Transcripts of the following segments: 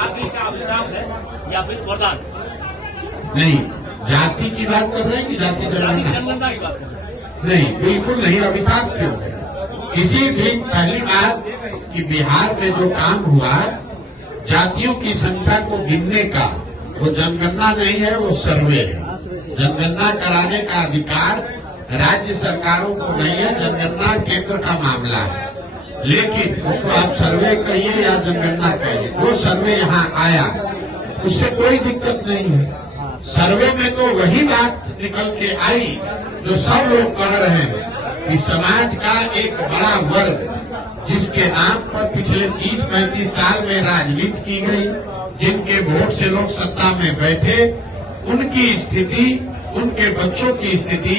जाति का अभिशाप है या फिर वरदान? नहीं, जाति की बात कर रहे हैं कि जाति जनगणना की बात कर रहे हैं? नहीं, बिल्कुल नहीं। अभिशाप क्यों है? किसी भी, पहली बात कि बिहार में जो काम हुआ जातियों की संख्या को गिनने का, वो जनगणना नहीं है, वो सर्वे है। जनगणना कराने का अधिकार राज्य सरकारों को नहीं है, जनगणना केंद्र का मामला है। लेकिन उसको आप सर्वे कहिए या जनगणना कहिए, वो सर्वे यहाँ आया, उससे कोई दिक्कत नहीं है। सर्वे में तो वही बात निकल के आई जो सब लोग कह रहे हैं कि समाज का एक बड़ा वर्ग जिसके नाम पर पिछले 30-35 साल में राजनीति की गई, जिनके वोट से लोग सत्ता में बैठे, उनकी स्थिति, उनके बच्चों की स्थिति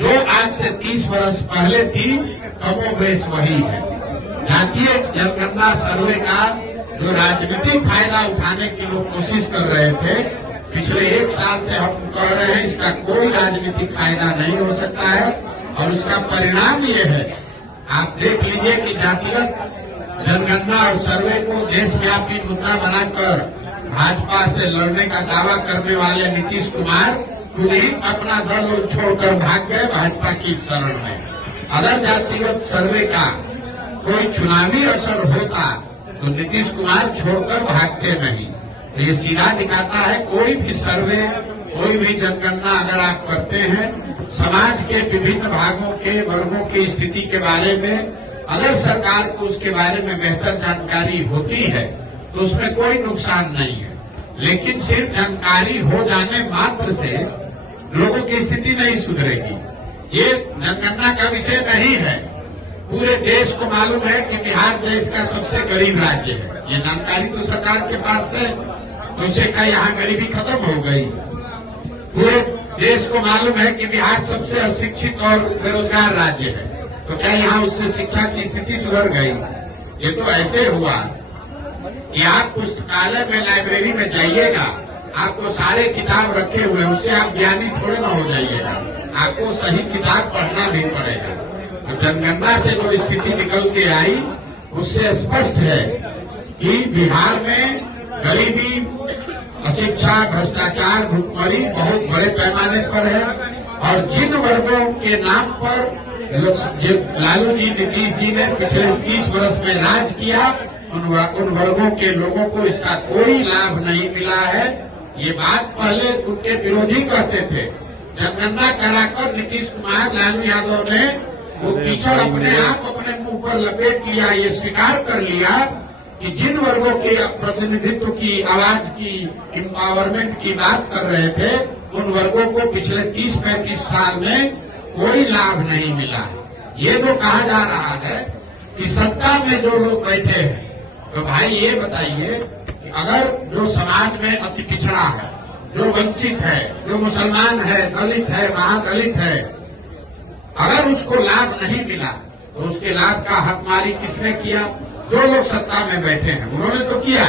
जो आज से 30 वर्ष पहले थी, कमोबेश वही है। जातीय जनगणना सर्वे का जो राजनीतिक फायदा उठाने की लोग कोशिश कर रहे थे, पिछले 1 साल से हम कह रहे हैं इसका कोई राजनीतिक फायदा नहीं हो सकता है। और उसका परिणाम ये है, आप देख लीजिए कि जातिगत जनगणना और सर्वे को देशव्यापी मुद्दा बनाकर भाजपा से लड़ने का दावा करने वाले नीतीश कुमार खुद ही अपना दल छोड़कर भाग गए भाजपा की शरण में। अगर जातिगत सर्वे का कोई चुनावी असर होता तो नीतीश कुमार छोड़कर भागते नहीं। ये सीधा दिखाता है, कोई भी सर्वे, कोई भी जनगणना अगर आप करते हैं, समाज के विभिन्न भागों के वर्गों की स्थिति के बारे में अगर सरकार को उसके बारे में बेहतर जानकारी होती है तो उसमें कोई नुकसान नहीं है। लेकिन सिर्फ जानकारी हो जाने मात्र से लोगों की स्थिति नहीं सुधरेगी। ये जनगणना का विषय नहीं है। पूरे देश को मालूम है कि बिहार देश का सबसे गरीब राज्य है। ये जानकारी तो सरकार के पास है, तो इससे क्या यहाँ गरीबी खत्म हो गई? पूरे देश को मालूम है कि बिहार सबसे अशिक्षित और बेरोजगार राज्य है, तो क्या यहाँ उससे शिक्षा की स्थिति सुधर गई? ये तो ऐसे हुआ कि आप पुस्तकालय में, लाइब्रेरी में जाइएगा, आपको सारे किताब रखे हुए, उससे आप ज्ञानी थोड़े ना हो जाइएगा, आपको सही किताब पढ़ना भी पड़ेगा। तो जनगणना से जो स्थिति निकल के आई उससे स्पष्ट है कि बिहार में गरीबी, अशिक्षा, भ्रष्टाचार, भुखमरी बहुत बड़े पैमाने पर है। और जिन वर्गों के नाम पर लालू जी, नीतीश जी ने पिछले 30 वर्ष में राज किया, उन वर्गों के लोगों को इसका कोई लाभ नहीं मिला है। ये बात पहले उनके विरोधी कहते थे। जनगणना कराकर नीतीश कुमार, लालू यादव ने वो कीचड़ अपने आप अपने मुंह पर लपेट लिया, ये स्वीकार कर लिया कि जिन वर्गों के प्रतिनिधित्व की, आवाज की, एम्पावरमेंट की बात कर रहे थे, उन वर्गों को पिछले 30-35 साल में कोई लाभ नहीं मिला। ये जो कहा जा रहा है कि सत्ता में जो लोग बैठे हैं, तो भाई ये बताइए कि अगर जो समाज में अति पिछड़ा है, जो वंचित है, जो मुसलमान है, दलित है, महादलित है, अगर उसको लाभ नहीं मिला तो उसके लाभ का हकमारी किसने किया? जो लोग सत्ता में बैठे हैं उन्होंने तो किया।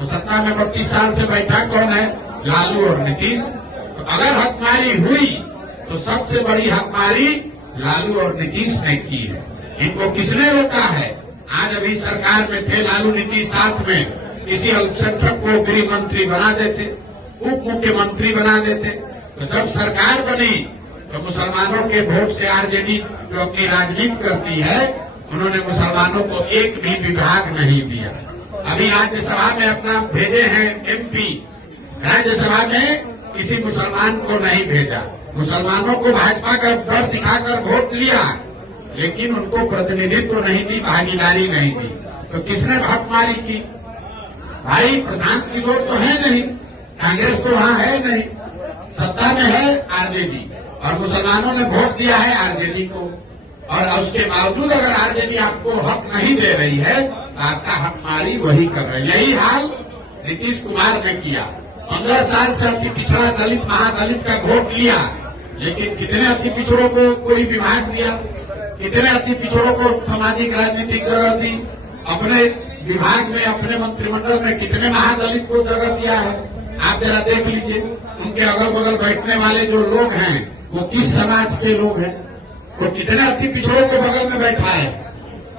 तो सत्ता में 32 साल से बैठा कौन है? लालू और नीतीश। तो अगर हकमारी हुई तो सबसे बड़ी हकमारी लालू और नीतीश ने की है। इनको किसने रोका है? आज अभी सरकार में थे लालू नीतीश, साथ में किसी अल्पसंख्यक को गृह मंत्री बना देते, उप मुख्यमंत्री बना देते। तो जब सरकार बनी तो मुसलमानों के वोट से आरजेडी जो अपनी राजनीति करती है, उन्होंने मुसलमानों को एक भी विभाग नहीं दिया। अभी राज्यसभा में अपना भेजे हैं एमपी, राज्यसभा में किसी मुसलमान को नहीं भेजा। मुसलमानों को भाजपा का डर दिखाकर वोट लिया, लेकिन उनको प्रतिनिधित्व नहीं दी, भागीदारी नहीं दी। तो किसने हकमारी की? भाई प्रशांत किशोर तो है नहीं, कांग्रेस तो वहाँ है नहीं, सत्ता में है आरजेडी, और मुसलमानों ने वोट दिया है आरजेडी को। और उसके बावजूद अगर आरजेडी आपको हक नहीं दे रही है तो आपका हकमारी वही कर रहे हैं। यही हाल नीतीश कुमार ने किया। 15 साल से अति पिछड़ा दलित, महादलित का वोट लिया, लेकिन कितने अति पिछड़ों को कोई विभाग दिया? कितने अति पिछड़ों को सामाजिक राजनीतिक जगह दी? अपने विभाग में, अपने मंत्रिमंडल में कितने महादलित को जगह दिया है? आप जरा देख लीजिए, उनके अगल बगल बैठने वाले जो लोग हैं वो किस समाज के लोग हैं? वो कितने अति पिछड़ों को बगल में बैठा है?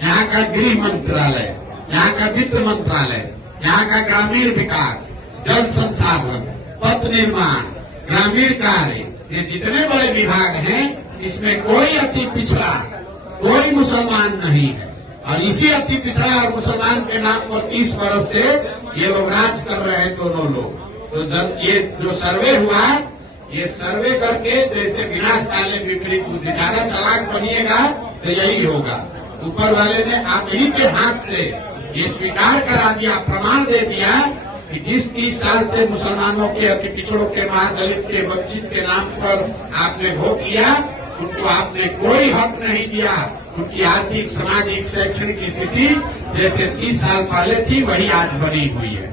यहाँ का गृह मंत्रालय, यहाँ का वित्त मंत्रालय, यहाँ का ग्रामीण विकास, जल संसाधन, पथ निर्माण, ग्रामीण कार्य, ये जितने बड़े विभाग हैं इसमें कोई अति पिछड़ा, कोई मुसलमान नहीं है। और इसी अति पिछड़ा और मुसलमान के नाम पर 30 वर्ष से ये लोग राज कर रहे हैं दोनों लोग। तो ये जो सर्वे हुआ, ये सर्वे करके जैसे विनाश काले विपरीत बुद्धि, ज्यादा चालाक बनिएगा तो यही होगा। ऊपर वाले ने आप ही के हाथ से ये स्वीकार करा दिया, प्रमाण दे दिया कि जिस 30 साल से मुसलमानों के, अति पिछड़ों के, महादलित के, वंचित के नाम पर आपने वोट किया, उनको आपने कोई हक नहीं दिया। उनकी आर्थिक, सामाजिक, शैक्षणिक स्थिति जैसे 30 साल पहले थी वही आज बनी हुई है।